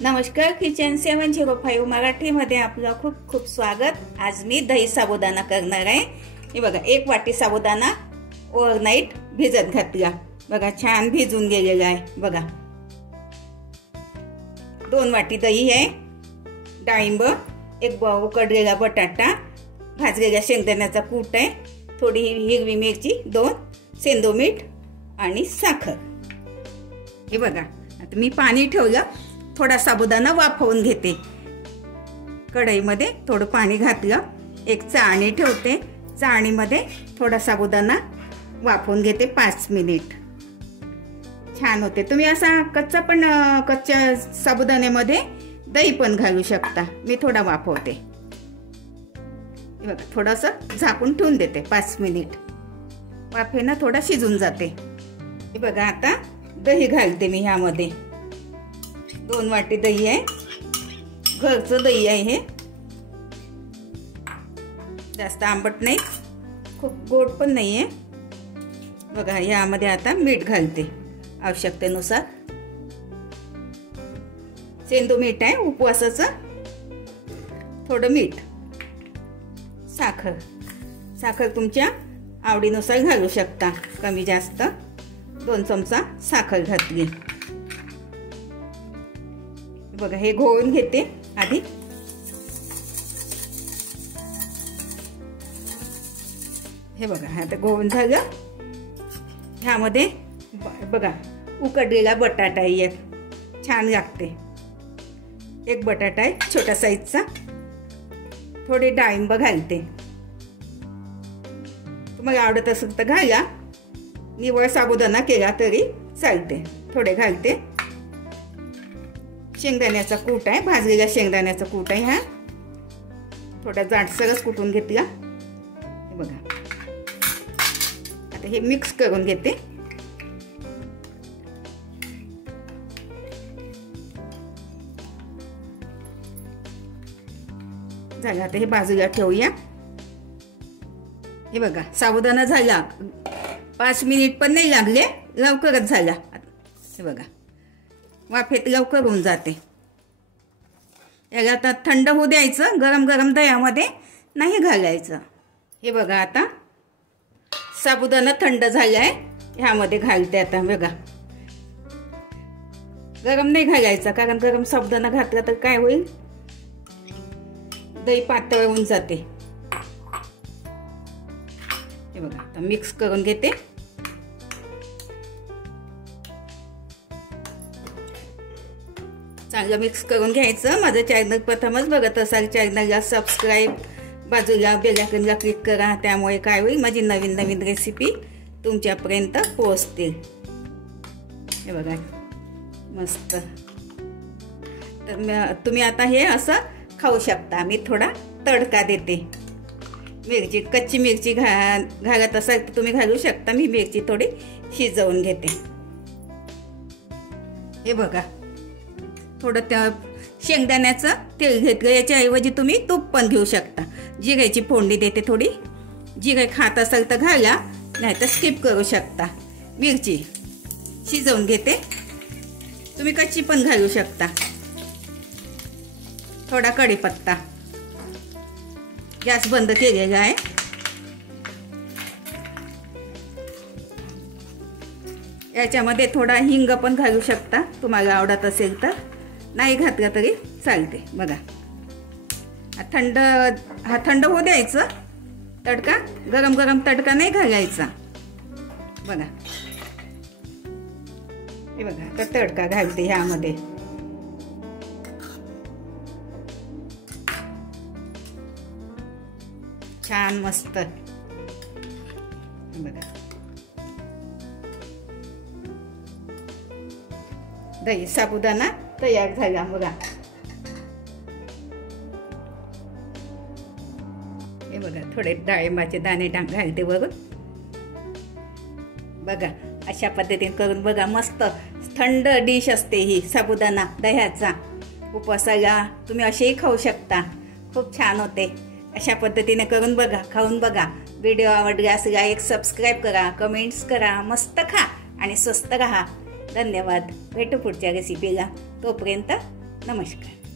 नमस्कार, किचन 705 मराठीमध्ये आपलं खूप खूप स्वागत। आज मी दही साबुदाणा करणार आहे। हे बघा, 1 वाटी साबुदाणा ओव्हरनाईट भिजत घातला। बघा, छान भिजून गेलेला आहे। बघा, 2 वाटी दही आहे, डाळिंब, 1 उकडलेला बटाटा, भाजलेल्या शेंगदाण्याचा कूट आहे, थोडी हिरवी मिरची, 2 सेंदो मीठ आणि साखर। हे बघा, आता मी पाणी ठेवलं, थोडा साबुदाणा वाफवून घेते। कढईमध्ये थोडं पाणी घातलं, 1 चाळणी ठेवते, चाळणीमध्ये थोडा साबुदाणा वाफवून घेते 5 मिनिट। छान होते। तुम्ही असा कच्च्या साबुदाण्यामध्ये दही पण घालू शकता। मी थोडा वाफवते। हे बघा, थोडंसं झाकून ठेवून देते 5 मिनिट, वाफेनं थोडा शिजून जाते। हे बघा, आता दही घालते मी ह्यामध्ये। 2 वाटी दही आहे, घरचं दही आहे हे, जास्त आंबट नाही, खूप गोड पण नाही आहे। बघा, यामध्ये आता मीठ घालते आवश्यकतेनुसार। सेंदो मीठ आहे उपवासाचं, थोडं मीठ, साखर तुमच्या आवडीनुसार घालू शकता, कमी जास्त। 2 चमचा साखर घातली। बघा, हे घोळून घेते आधी। हे बघा, आता घोळून झालं। ह्यामध्ये बघा, उकडलेला बटाटा आहे, एक छान लागते। 1 बटाटा आहे छोट्या साईजचा, थोडे डाळिंब घालते, तुम्हाला आवडत असेल तर घाला, निवळ साबुदाणा केला तरी चालते, थोडे घालते। शेंगदाण्याचा कूट आहे, भाजलेला शेंगदाण्याचा कूट आहे हा, थोडा जाडसरच कुटून घेतला। हे बघा, आता हे मिक्स करून घेते। झालं, आता हे बाजूला ठेवूया। हे बघा, साबुदाणा झाला, 5 मिनिट पण नाही लागले, लवकरच झाला। हे बघा, वाफेत लवकर होऊन जाते। याला आता थंड होऊ द्यायचं, गरम गरम दह्यामध्ये नाही घालायचं। हे बघा, आता साबुदाणा थंड झाला आहे, ह्यामध्ये घालते आता। बघा, गरम नाही घालायचा, कारण गरम साबुदाणा घातला तर काय होईल, दही पातळ होऊन जाते। हे बघा, आता मिक्स करून घेते। चांगलं मिक्स करून घ्यायचं। माझं चॅनल प्रथमच बघत असाल, चॅनलला सबस्क्राईब, बाजूला बेल आयकॉनला क्लिक करा, त्यामुळे काय होईल, माझी नवीन नवीन रेसिपी तुमच्यापर्यंत पोहोचतील। हे बघा, मस्त। तर तुम्ही आता हे असं खाऊ शकता। मी थोडा तडका देते, मिरची, कच्ची मिरची घालत असाल तर तुम्ही घालू शकता, मी मिरची थोडी शिजवून घेते। हे बघा, थोडं त्या शेंगदाण्याचं तेल घेतलं, याच्याऐवजी तुम्ही तूप पण घेऊ शकता। जिऱ्याची फोडणी देते थोडी, जिरे खात असाल तर घाला, नाही तर स्किप करू शकता। मिरची शिजवून घेते, तुम्ही कच्ची पण घालू शकता। थोडा कढीपत्ता, गॅस बंद केलेला आहे। याच्यामध्ये थोडा हिंग पण घालू शकता, तुम्हाला आवडत असेल तर, नाही घातला तरी चालते। बघा, थंड होऊ द्यायचं तडका, गरम गरम तडका नाही घालायचा। बघा, हे बघा, आता तडका घालते ह्यामध्ये। छान मस्त। बघा, दही साबुदाणा तयार झाला। बघा, हे बघा, थोडे डाळिंबाचे दाणे घालते वरून। बघा, अशा पद्धतीने करून बघा, मस्त थंड डिश असते ही साबुदाणा दह्याचा। उपवासाला तुम्ही असेही खाऊ शकता, खूप छान होते। अशा पद्धतीने करून बघा, खाऊन बघा। व्हिडिओ आवडल्यास लाईक, सबस्क्राईब करा, कमेंट्स करा, मस्त खा आणि स्वस्त राहा। धन्यवाद। भेटू पुढच्या रेसिपीला, तोपर्यंत नमस्कार.